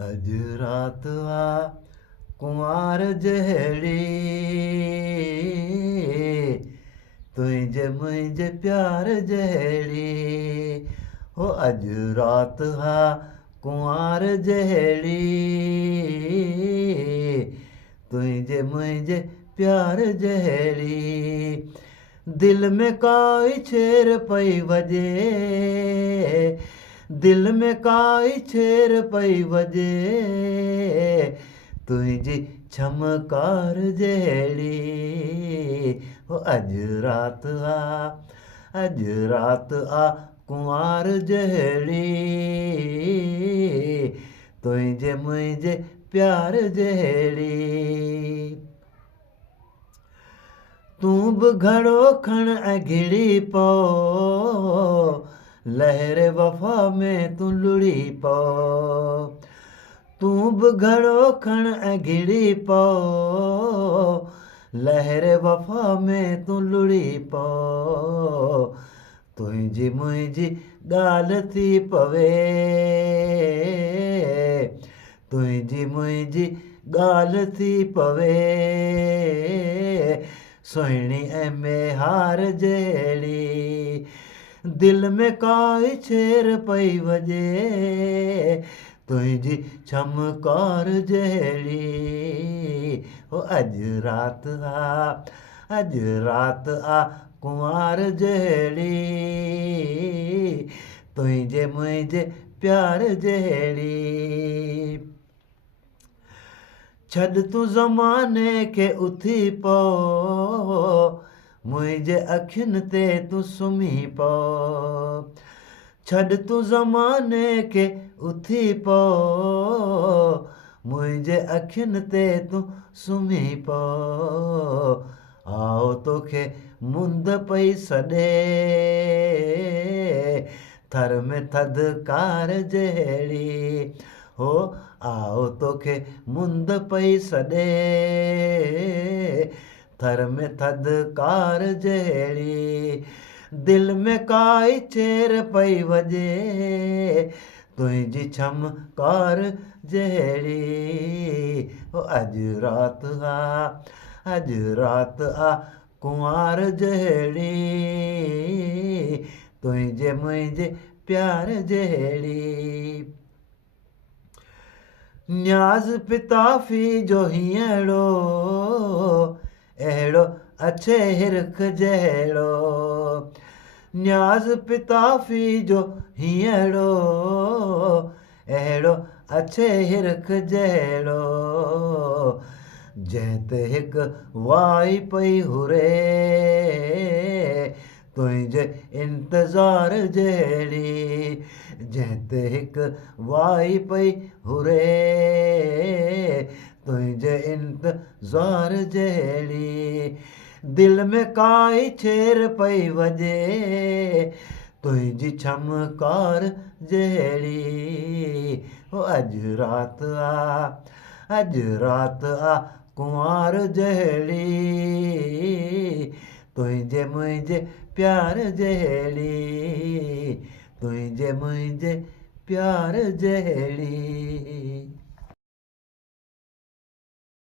अॼु राति आहे कुंवार जहिड़ी तुंहिंजे मुंहिंजे प्यार जहिड़ी हो अॼु राति आहे कुंवार जहिड़ी तुंहिंजे मुंहिंजे प्यार जहिड़ी दिल में काई छेर पई वॼे दिल में काई छेर पई वॼे तुंहिंजी छमकार जहिड़ी हो अॼु राति आ कुंवार जहिड़ी तुंहिंजे मुंहिंजे प्यार जहिड़ी तूं बि घड़ो खण ऐं घिड़ी पओ लहर वफ़ा में तूं लुड़ी पओ तूं बि घड़ो खण ऐं घिड़ी पओ लहर वफ़ा में तूं लुड़ी पओ तुंहिंजी मुंहिंजी ॻाल्हि थी पवे तुंहिंजी मुंहिंजी ॻाल्हि थी पवे सुहिणी ऐं मेहार जहिड़ी दिल में काई छेर पई वॼे तुंहिंजी छमकार जहिड़ी हो अॼु राति आ कुंवार जहिड़ी तुंहिंजे मुंहिंजे प्यार जहिड़ी छॾ तूं ज़माने खे उथी पओ मुंहिंजे अखियुनि ते तूं सुम्ही पओ छॾ तूं ज़माने खे उथी पओ मुंहिंजे अखियुनि ते तूं सुम्ही पओ आओ तोखे मुंद पई सॾे थर में थधिकार जहिड़ी हो आओ तोखे मुंद पई सॾे थर में थधिकार जहिड़ी दिल में काई छेर पई वॼे तुंहिंजी छमकार जहिड़ी हो अॼु राति आ कुंवार जहिड़ी तुंहिंजे मुंहिंजे प्यार जहिड़ी न्याज़ पिताफ़ी जो हीअड़ो अहिड़ो अच्छे हिरख जहिड़ो न्याज़ पिताफ़ी जो हीअड़ो अहिड़ो अच्छे हिरख जहिड़ो जंहिं ते हिकु वाई पई हुरे तुंहिंजे इंतज़ार जहिड़ी जंहिं ते हिकु वाई पई हुरे तुंहिंजे इंतज़ार जहिड़ी दिल में काई छेर पई वॼे तुंहिंजी छमकार जहिड़ी हो अॼु राति आ कुंवार जहिड़ी तुंहिंजे मुंहिंजे प्यार जहिड़ी तुंहिंजे मुंहिंजे प्यार जहिड़ी